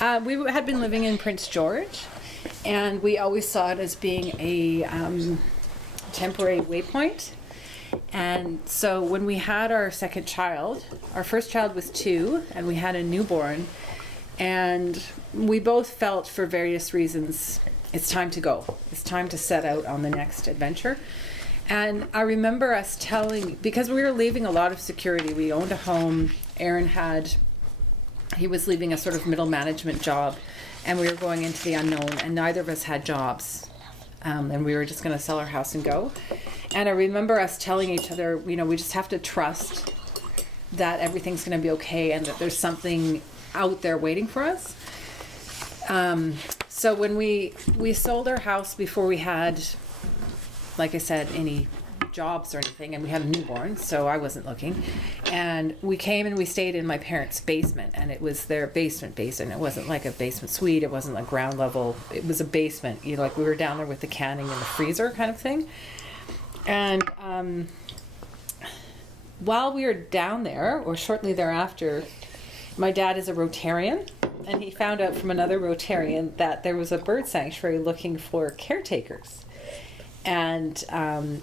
We had been living in Prince George, and we always saw it as being a temporary waypoint. And so when we had our second child, our first child was 2, and we had a newborn, and we both felt, for various reasons, it's time to go. It's time to set out on the next adventure. And I remember us telling, because we were leaving a lot of security, we owned a home, Aaron he was leaving a sort of middle management job, and we were going into the unknown, and neither of us had jobs. And we were just going to sell our house and go. And I remember us telling each other, we just have to trust that everything's going to be okay and that there's something out there waiting for us. So when we sold our house before we had, like I said, any jobs or anything, and we had a newborn, so I wasn't looking, and we came and we stayed in my parents' basement, and it was their basement. It wasn't like a basement suite, it wasn't like ground level, it was a basement, like we were down there with the canning and the freezer kind of thing. And while we were down there, or shortly thereafter, my dad is a Rotarian, and he found out from another Rotarian that there was a bird sanctuary looking for caretakers. And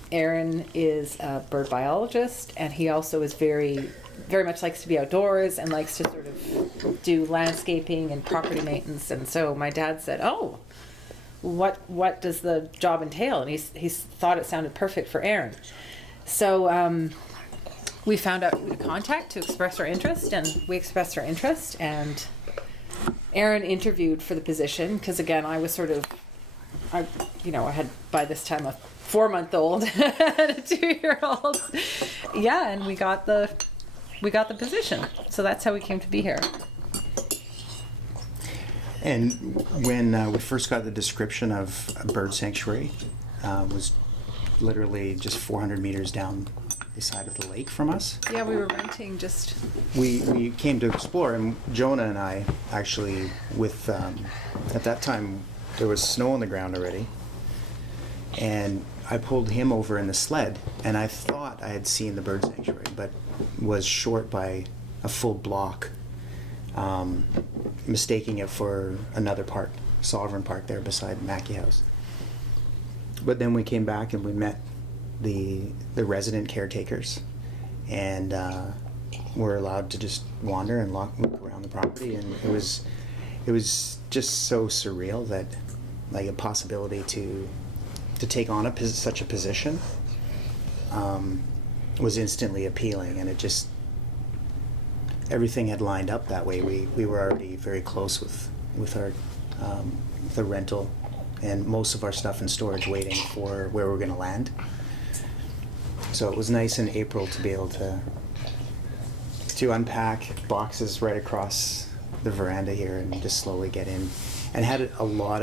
Aaron is a bird biologist, and he also is very much likes to be outdoors and likes to sort of do landscaping and property maintenance. And so my dad said, "Oh, what does the job entail?" And he thought it sounded perfect for Aaron. So we found out who to contact to express our interest, and we expressed our interest. And Aaron interviewed for the position because, again, I was sort of, I had by this time a 4-month-old and a 2-year-old. Yeah, and we got the position. So that's how we came to be here. And when we first got the description of a bird sanctuary, was literally just 400 meters down the side of the lake from us. Yeah, we were renting just... We came to explore, and Jonah and I actually, with at that time there was snow on the ground already, and I pulled him over in the sled, and I thought I had seen the bird sanctuary, but was short by a full block, mistaking it for another park, Sovereign Park there beside Mackey House. But then we came back and we met the resident caretakers, and were allowed to just wander and look around the property, and it was just so surreal that, like, a possibility to take on such a position was instantly appealing, and it just, everything had lined up that way. We were already very close with our the rental and most of our stuff in storage, waiting for where we're going to land. So it was nice in April to be able to unpack boxes right across the veranda here and just slowly get in, and had a lot,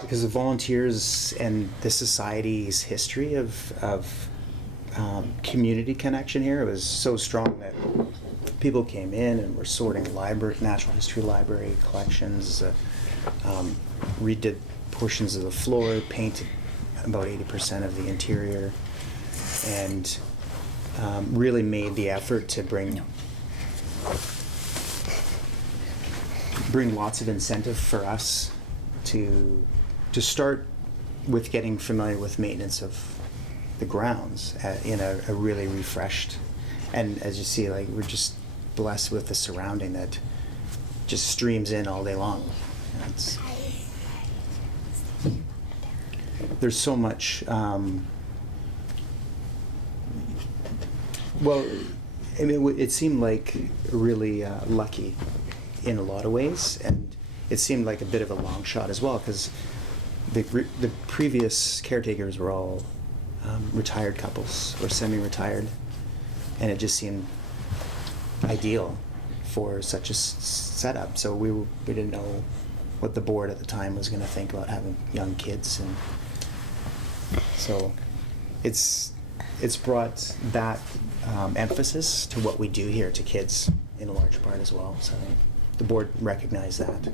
because the volunteers and the society's history of community connection here, it was so strong that people came in and were sorting natural history library collections, redid portions of the floor, painted about 80% of the interior, and really made the effort to bring lots of incentive for us to start with getting familiar with maintenance of the grounds in a really refreshed, and as you see, like, we're just blessed with the surrounding that just streams in all day long. There's so much, well, I mean, it seemed like really lucky in a lot of ways, and it seemed like a bit of a long shot as well, because the previous caretakers were all retired couples or semi-retired, and it just seemed ideal for such a setup. So we didn't know what the board at the time was going to think about having young kids, and so it's brought that emphasis to what we do here to kids in a large part as well. So the board recognized that.